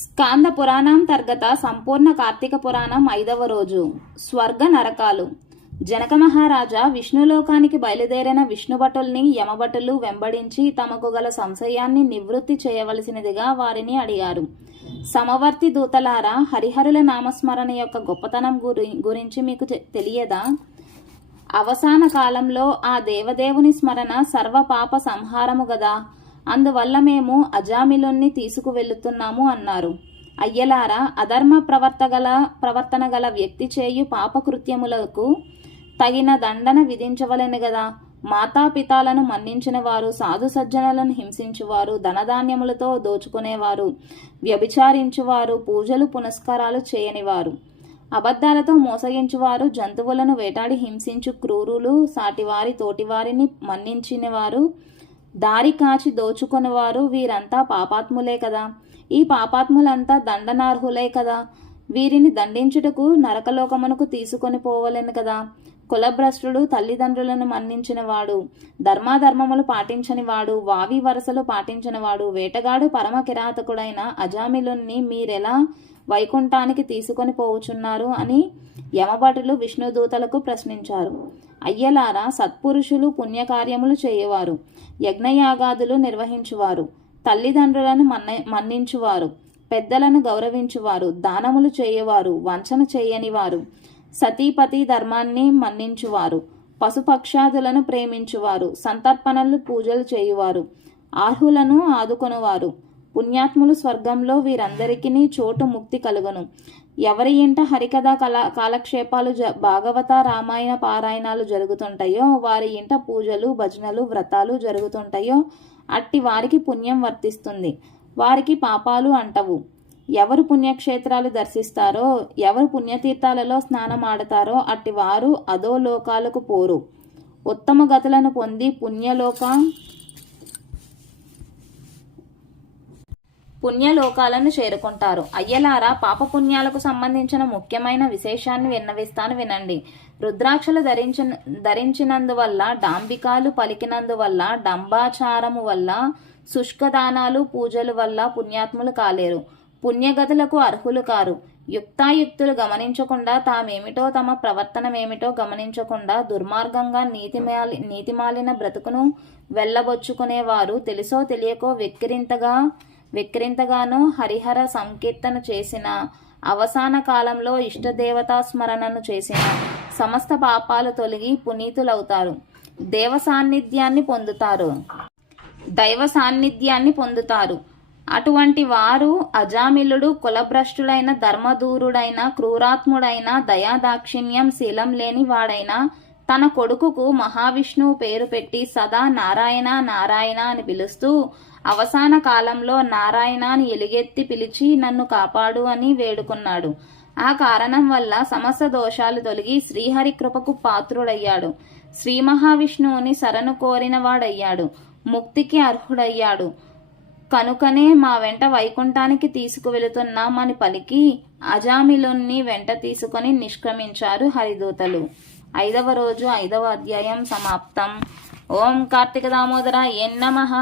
స్కాంద పురాణాంతర్గత సంపూర్ణ కార్తీక పురాణం 5వ రోజు. స్వర్గ నరకాలు. జనక మహారాజా విష్ణులోకానికి బయలుదేరిన విష్ణుభటుల్ని యమభటులు వెంబడించి తమకు గల సంశయాన్ని నివృత్తి చేయవలసినదిగా వారిని అడిగారు. సమవర్తి దూతలారా, హరిహరుల నామస్మరణ యొక్క గొప్పతనం గురించి మీకు తెలియదా? అవసాన కాలంలో ఆ దేవదేవుని స్మరణ సర్వ పాప సంహారము గదా. అందువల్ల మేము అజామిలుణ్ణి తీసుకువెళుతున్నాము అన్నారు. అయ్యలారా, అధర్మ ప్రవర్తన గల వ్యక్తి చేయు పాపకృత్యములకు తగిన దండన విధించవలెను గదా. మాతాపితాలను మన్నించిన వారు, సాధు సజ్జనులను హింసించువారు, ధనధాన్యములతో దోచుకునేవారు, వ్యభిచారించువారు, పూజలు పునస్కారాలు చేయనివారు, అబద్ధాలతో మోసగించువారు, జంతువులను వేటాడి హింసించు క్రూరులు, సాటివారి తోటివారిని మన్నించినవారు, దారి కాచి దోచుకునేవారు, వీరంతా పాపాత్ములే కదా. ఈ పాపాత్ములంతా దండనార్హులే కదా. వీరిని దండించుటకు నరకలోకమునకు తీసుకొని పోవలెను కదా. కులభ్రష్టుడు, తల్లిదండ్రులను మన్నించినవాడు, ధర్మాధర్మములు పాటించనివాడు, వావి వరసలు పాటించినవాడు, వేటగాడు, పరమ కిరాతకుడైన అజామిలుణ్ణి మీరెలా వైకుంఠానికి తీసుకొని పోవుచున్నారు అని యమభటులు విష్ణుదూతలకు ప్రశ్నించారు. అయ్యలారా, సత్పురుషులు పుణ్యకార్యములు చేయవారు, యజ్ఞయాగాదులు నిర్వహించువారు, తల్లిదండ్రులను మన్నించువారు, పెద్దలను గౌరవించువారు, దానములు చేయవారు, వంచన చేయనివారు, సతీపతి ధర్మాన్ని మన్నించువారు, పశుపక్షాదులను ప్రేమించువారు, సంతర్పణలు పూజలు చేయువారు, అర్హులను ఆదుకొనువారు, పుణ్యాత్ములు స్వర్గంలో వీరందరికీ చోటు ముక్తి కలుగును. ఎవరి ఇంట హరికథ కాలక్షేపాలు భాగవత రామాయణ పారాయణాలు జరుగుతుంటాయో, వారి ఇంట పూజలు భజనలు వ్రతాలు జరుగుతుంటాయో అట్టి వారికి పుణ్యం వర్తిస్తుంది, వారికి పాపాలు అంటవు. ఎవరు పుణ్యక్షేత్రాలు దర్శిస్తారో, ఎవరు పుణ్యతీర్థాలలో స్నానమాడతారో అట్టి వారు అధోలోకాలకు పోరు, ఉత్తమ గతులను పొంది పుణ్యలోకాలను చేరుకుంటారు. అయ్యలారా, పాపపుణ్యాలకు సంబంధించిన ముఖ్యమైన విశేషాన్ని విన్నవిస్తాను వినండి. రుద్రాక్షలు ధరించినందువల్ల, డాంబికాలు పలికినందువల్ల, డంబాచారము వల్ల, శుష్కదానాలు పూజల వల్ల పుణ్యాత్ములు కాలేరు, పుణ్యగతులకు అర్హులు కారు. యుక్తాయుక్తులు గమనించకుండా, తామేమిటో తమ ప్రవర్తనమేమిటో గమనించకుండా దుర్మార్గంగా నీతిమాలిన బ్రతుకును వెళ్ళబొచ్చుకునేవారు తెలుసో తెలియకో వెక్కిరింతగానో హరిహర సంకీర్తన చేసిన, అవసాన కాలంలో ఇష్టదేవతా స్మరణను చేసిన సమస్త పాపాలు తొలగి పునీతులవుతారు, దైవ సాన్నిధ్యాన్ని పొందుతారు. అటువంటి వారు అజామిలుడు కులభ్రష్టుడైన, ధర్మదూరుడైన, క్రూరాత్ముడైన, దయాదాక్షిణ్యం శీలం లేని వాడైన తన కొడుకుకు మహావిష్ణువు పేరు పెట్టి సదా నారాయణ నారాయణ అని పిలుస్తూ అవసాన కాలంలో నారాయణని ఎలుగెత్తి పిలిచి నన్ను కాపాడు అని వేడుకున్నాడు. ఆ కారణం వల్ల సమస్త దోషాలు తొలగి శ్రీహరి కృపకు పాత్రుడయ్యాడు. శ్రీ మహావిష్ణువుని శరణు కోరిన వాడయ్యాడు, ముక్తికి అర్హుడయ్యాడు. కనుకనే మా వెంట వైకుంఠానికి తీసుకువెళుతున్నామని పలికి అజామిలుణ్ణి వెంట తీసుకొని నిష్క్రమించారు హరిదూతలు. 5వ రోజు 5వ అధ్యాయం సమాప్తం. ఓం కార్తీక దామోదరాయ నమః.